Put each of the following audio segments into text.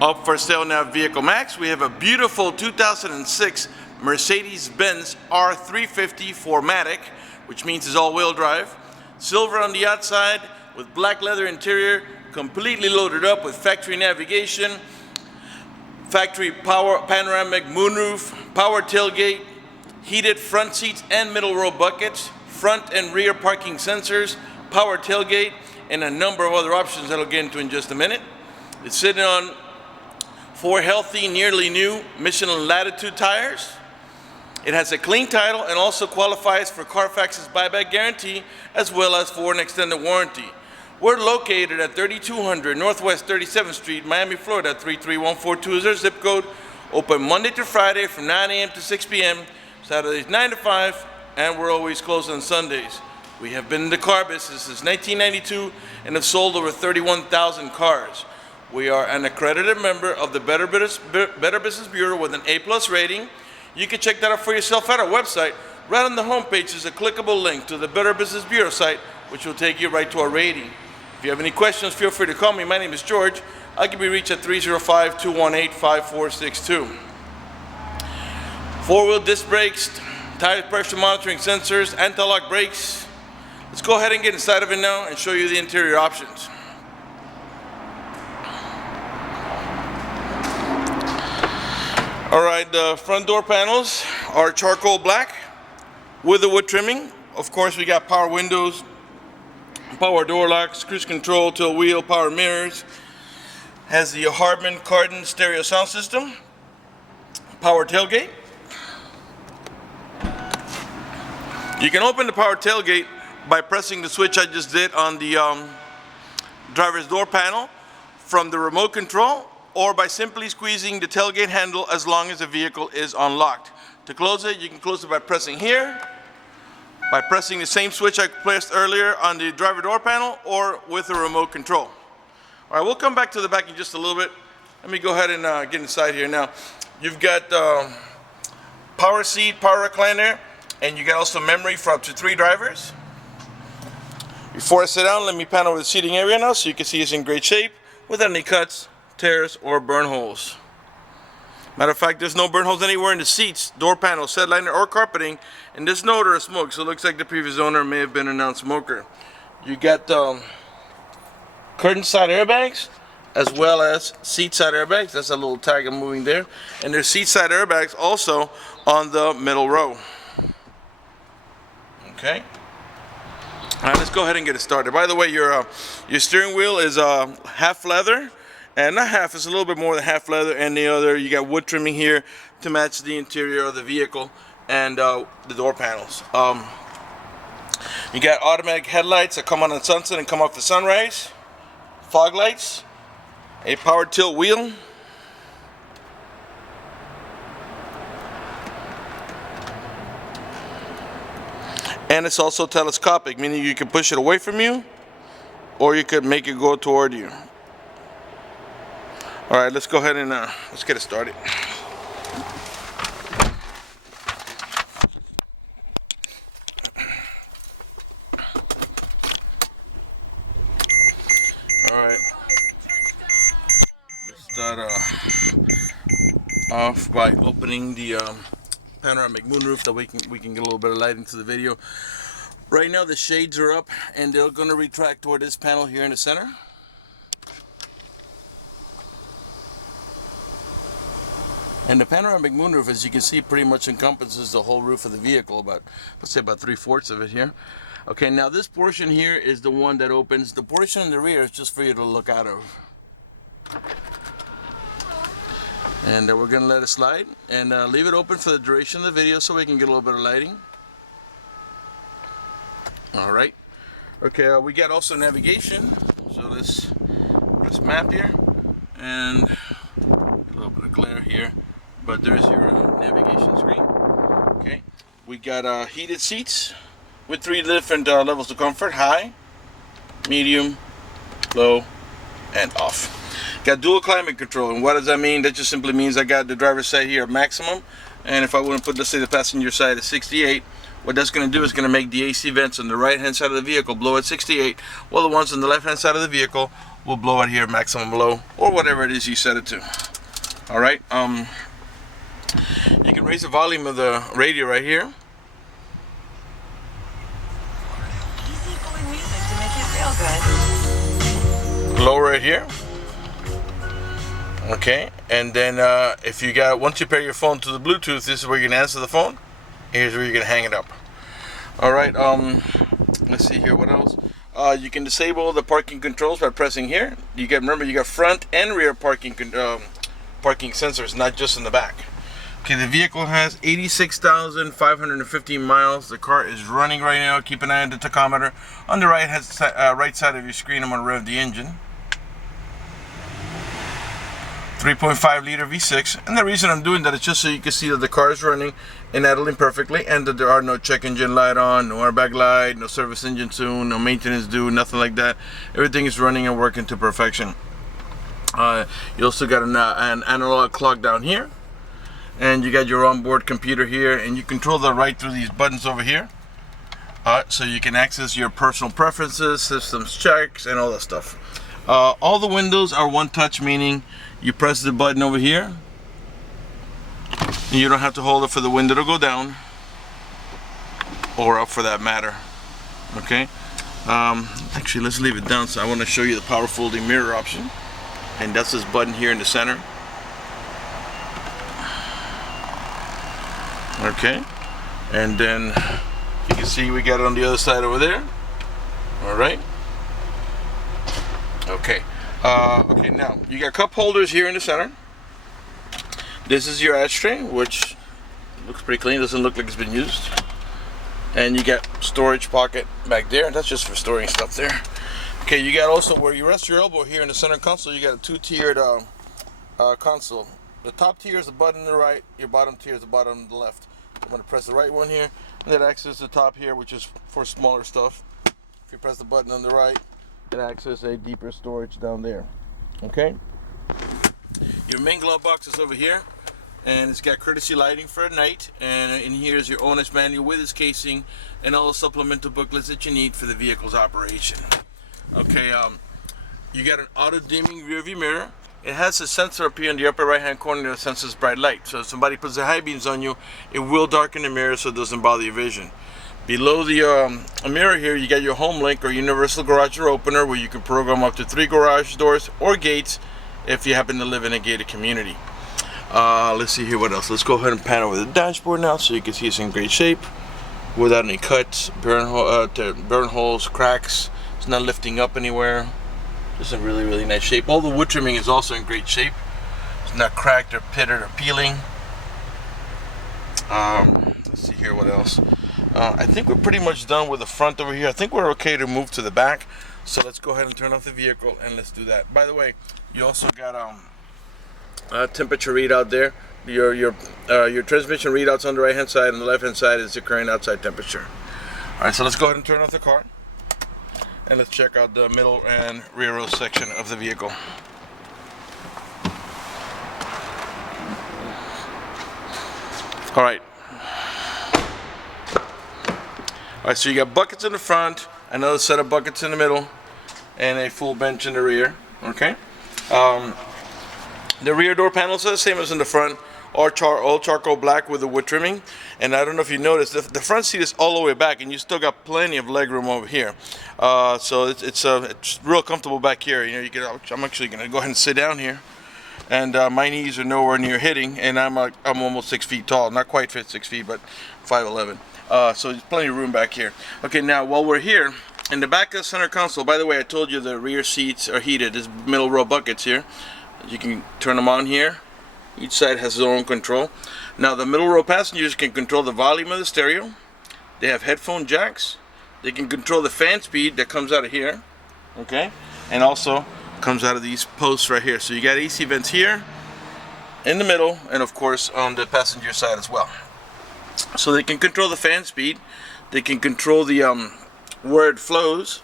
Up for sale now at Vehiclemax, we have a beautiful 2006 Mercedes Benz R350 4Matic, which means it's all-wheel drive. Silver on the outside with black leather interior, completely loaded up with factory navigation, factory power panoramic moonroof, power tailgate, heated front seats and middle row buckets, front and rear parking sensors, power tailgate, and a number of other options that I'll get into in just a minute. It's sitting on 4 healthy, nearly new Michelin Latitude tires. It has a clean title and also qualifies for Carfax's buyback guarantee as well as for an extended warranty. We're located at 3200 Northwest 37th Street, Miami, Florida 33142 is our zip code. Open Monday to Friday from 9 a.m. to 6 p.m., Saturdays 9 to 5, and we're always closed on Sundays. We have been in the car business since 1992 and have sold over 31,000 cars. We are an accredited member of the Better Business Bureau with an A+ rating. You can check that out for yourself at our website. Right on the homepage is a clickable link to the Better Business Bureau site, which will take you right to our rating. If you have any questions, feel free to call me. My name is George. I can be reached at 305-218-5462. 4-wheel disc brakes, tire pressure monitoring sensors, anti-lock brakes. Let's go ahead and get inside of it now and show you the interior options. All right, the front door panels are charcoal black with the wood trimming. Of course, we got power windows, power door locks, cruise control, tilt wheel, power mirrors. Has the Harman Kardon stereo sound system, power tailgate. You can open the power tailgate by pressing the switch I just did on the driver's door panel from the remote control, or by simply squeezing the tailgate handle as long as the vehicle is unlocked. To close it, you can close it by pressing here, by pressing the same switch I pressed earlier on the driver door panel, or with a remote control. All right, we'll come back to the back in just a little bit. Let me go ahead and get inside here now. You've got power seat, power recliner, and you got also memory for up to 3 drivers. Before I sit down, let me pan over the seating area now so you can see it's in great shape without any cuts, tears, or burn holes. Matter of fact, there's no burn holes anywhere in the seats, door panels, set liner, or carpeting, and there's no odor of smoke, so it looks like the previous owner may have been a non-smoker. You got curtain side airbags as well as seat side airbags. That's a little tag I'm moving there, and there's seat side airbags also on the middle row. Okay. All right, let's go ahead and get it started. By the way, your steering wheel is half leather. And not half, it's a little bit more than half leather, and the other, you got wood trimming here to match the interior of the vehicle and the door panels. You got automatic headlights that come on at sunset and come off the sunrise, fog lights, a power tilt wheel, and it's also telescopic, meaning you can push it away from you or you could make it go toward you. All right, let's go ahead and let's get it started. All right, let's start off by opening the panoramic moonroof so we can get a little bit of light into the video. Right now the shades are up and they're going to retract toward this panel here in the center. And the panoramic moonroof, as you can see, pretty much encompasses the whole roof of the vehicle, about, let's say about 3/4 of it here. Okay, now this portion here is the one that opens. The portion in the rear is just for you to look out of. And we're going to let it slide and leave it open for the duration of the video so we can get a little bit of lighting. All right. Okay, we got also navigation. So this map here and a little bit of glare here. But there's your navigation screen. Okay, we got heated seats with 3 different levels of comfort: high, medium, low, and off. Got dual climate control, and what does that mean? That just simply means I got the driver's side here at maximum, and if I want to put, let's say, the passenger side at 68, what that's going to do is going to make the AC vents on the right hand side of the vehicle blow at 68, while the ones on the left hand side of the vehicle will blow out here, maximum low, or whatever it is you set it to. All right. You can raise the volume of the radio right here. Easygoing music to make you feel good. Lower it here. Okay, and then if you got, once you pair your phone to the Bluetooth, this is where you're gonna answer the phone. Here's where you're gonna hang it up. All right. Let's see here. What else? You can disable the parking controls by pressing here. You get, remember, you got front and rear parking sensors, not just in the back. Okay, the vehicle has 86,515 miles. The car is running right now. Keep an eye on the tachometer. On the right side of your screen, I'm gonna rev the engine. 3.5 liter V6, and the reason I'm doing that is just so you can see that the car is running and idling perfectly, and that there are no check engine light on, no airbag light, no service engine soon, no maintenance due, nothing like that. Everything is running and working to perfection. You also got an analog clock down here, and you got your onboard computer here, and you control that right through these buttons over here. So you can access your personal preferences, systems checks, and all that stuff. All the windows are one touch, meaning you press the button over here and you don't have to hold it for the window to go down or up for that matter. Okay, actually let's leave it down. So I want to show you the power folding mirror option, and that's this button here in the center. Okay, and then you can see we got it on the other side over there. All right. Okay. Okay, now you got cup holders here in the center. This is your ashtray, which looks pretty clean, doesn't look like it's been used. And you got storage pocket back there. That's just for storing stuff there. Okay, you got also where you rest your elbow here in the center console. You got a two-tiered console. The top tier is the button on the right. Your bottom tier is the bottom on the left. I'm going to press the right one here, and that accesses the top here, which is for smaller stuff. If you press the button on the right, it accesses a deeper storage down there. Okay, your main glove box is over here, and it's got courtesy lighting for at night, and in here is your owner's manual with its casing and all the supplemental booklets that you need for the vehicle's operation. Okay, you got an auto dimming rear view mirror. It has a sensor up here in the upper right hand corner that senses bright light, so if somebody puts their high beams on you, it will darken the mirror so it doesn't bother your vision. Below the mirror here, you got your home link or universal garage door opener, where you can program up to 3 garage doors or gates if you happen to live in a gated community. Let's see here, what else? Let's go ahead and pan over the dashboard now so you can see it's in great shape without any cuts, burn holes, cracks. It's not lifting up anywhere. Just in really, really nice shape. All the wood trimming is also in great shape. It's not cracked or pitted or peeling. Let's see here, what else? I think we're pretty much done with the front over here. I think we're okay to move to the back. So let's go ahead and turn off the vehicle and let's do that. By the way, you also got a temperature readout there. Your transmission readouts on the right hand side, and the left hand side is the current outside temperature. All right, so let's go ahead and turn off the car, and let's check out the middle and rear row section of the vehicle. All right. Alright, so you got buckets in the front, another set of buckets in the middle, and a full bench in the rear. Okay. The rear door panels are the same as in the front, all charcoal black with the wood trimming. And I don't know if you noticed, the front seat is all the way back, and you still got plenty of leg room over here. So it's real comfortable back here. You know, I'm actually going to go ahead and sit down here, and my knees are nowhere near hitting, and I'm almost 6 feet tall, not quite 6 feet, but 5'11". So there's plenty of room back here. Okay, now while we're here, in the back of the center console, by the way, I told you the rear seats are heated. There's middle row buckets here. You can turn them on here. Each side has their own control. Now the middle row passengers can control the volume of the stereo. They have headphone jacks. They can control the fan speed that comes out of here. Okay, and also comes out of these posts right here. So you got AC vents here, in the middle, and of course on the passenger side as well. So they can control the fan speed, they can control the where it flows,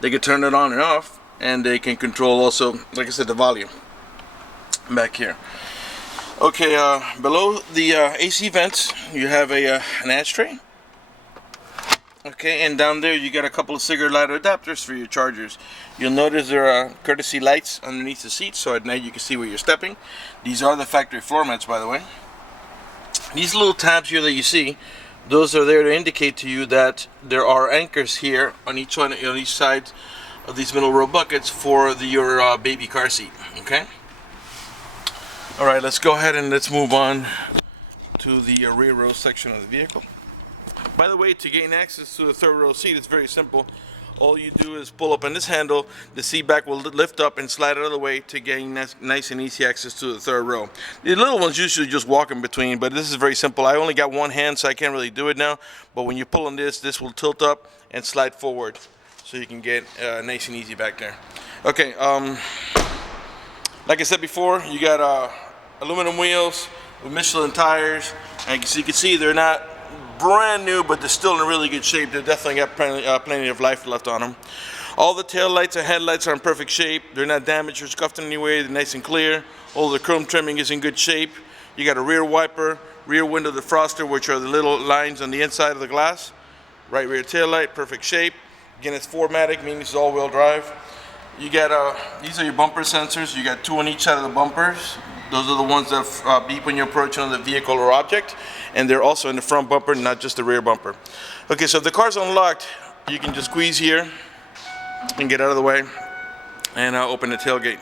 they can turn it on and off, and they can control also, like I said, the volume back here. Okay, below the AC vents, you have an ashtray, Okay, and down there you got a couple of cigarette lighter adapters for your chargers. You'll notice there are courtesy lights underneath the seat, so at night you can see where you're stepping. These are the factory floor mats, by the way. These little tabs here that you see, those are there to indicate to you that there are anchors here on each side of these middle row buckets for your baby car seat. Okay. All right, let's go ahead and let's move on to the rear row section of the vehicle. By the way, to gain access to the third row seat, it's very simple. All you do is pull up on this handle, the seat back will lift up and slide out of the way to gain nice and easy access to the third row. The little ones usually just walk in between, but this is very simple. I only got one hand, so I can't really do it now, but when you pull on this will tilt up and slide forward, so you can get nice and easy back there. Okay, like I said before, you got aluminum wheels with Michelin tires, and as you can see, they're not brand new, but they're still in really good shape. They definitely got plenty of life left on them. All the tail lights and headlights are in perfect shape. They're not damaged or scuffed in any way. They're nice and clear. All the chrome trimming is in good shape. You got a rear wiper, rear window defroster, which are the little lines on the inside of the glass. Right rear tail light, perfect shape. Again, it's 4Matic, meaning it's all-wheel drive. You got these are your bumper sensors. You got two on each side of the bumpers. Those are the ones that beep when you approach another vehicle or object, and they're also in the front bumper, not just the rear bumper. Okay, so if the car's unlocked, you can just squeeze here and get out of the way, and open the tailgate.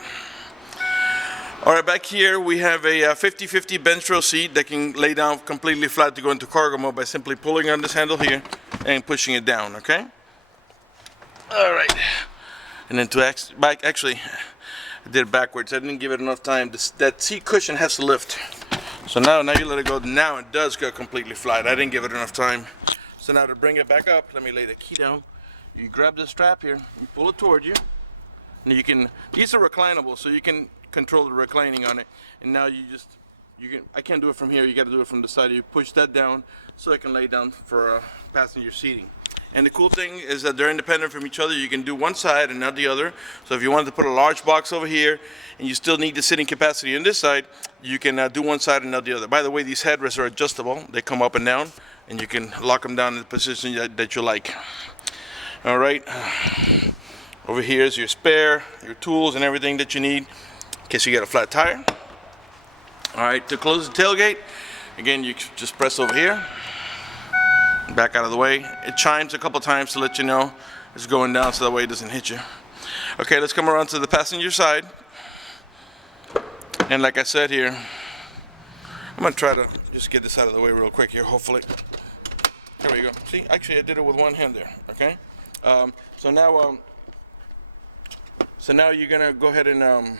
All right, back here we have a 50-50 bench row seat that can lay down completely flat to go into cargo mode by simply pulling on this handle here and pushing it down. Okay. All right, and then actually. I did it backwards. I didn't give it enough time. That seat cushion has to lift. So now you let it go. Now it does go completely flat. I didn't give it enough time. So now to bring it back up, let me lay the key down. You grab the strap here, you pull it toward you, and you can. These are reclinable, so you can control the reclining on it. And now you can. I can't do it from here. You got to do it from the side. You push that down so it can lay down for passenger seating. And the cool thing is that they're independent from each other. You can do one side and not the other. So if you wanted to put a large box over here and you still need the sitting capacity on this side, you can do one side and not the other. By the way, these headrests are adjustable. They come up and down, and you can lock them down in the position that you like. All right. Over here is your spare, your tools and everything that you need in case you get a flat tire. All right, to close the tailgate, again, you just press over here. Back out of the way. It chimes a couple times to let you know it's going down, so that way it doesn't hit you. Okay, let's come around to the passenger side. And like I said here, I'm going to try to just get this out of the way real quick here, hopefully. There we go. See, actually I did it with one hand there, okay? So now you're going to go ahead and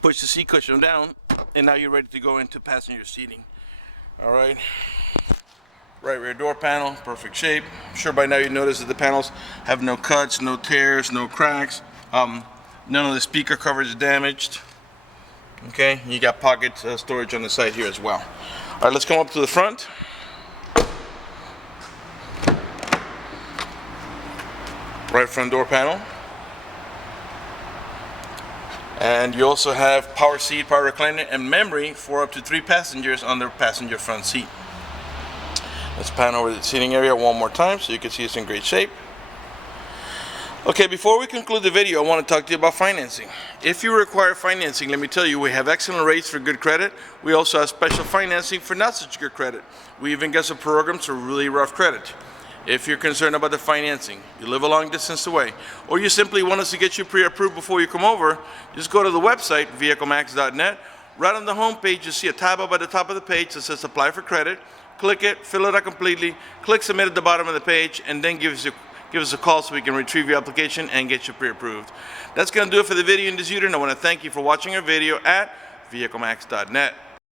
push the seat cushion down, and now you're ready to go into passenger seating. All right. Right rear door panel, perfect shape. I'm sure by now you notice that the panels have no cuts, no tears, no cracks. None of the speaker coverage is damaged. Okay, you got pocket storage on the side here as well. All right, let's come up to the front. Right front door panel. And you also have power seat, power recliner, and memory for up to 3 passengers on the passenger front seat. Let's pan over the seating area one more time so you can see it's in great shape. Okay, before we conclude the video, I want to talk to you about financing. If you require financing, let me tell you, we have excellent rates for good credit. We also have special financing for not such good credit. We even got some programs for really rough credit. If you're concerned about the financing, you live a long distance away, or you simply want us to get you pre-approved before you come over, just go to the website, vehiclemax.net. Right on the home page, you'll see a tab up at the top of the page that says Apply for Credit. Click it, fill it out completely, click Submit at the bottom of the page, and then give us a call so we can retrieve your application and get you pre-approved. That's going to do it for the video in this unit. I want to thank you for watching our video at vehiclemax.net.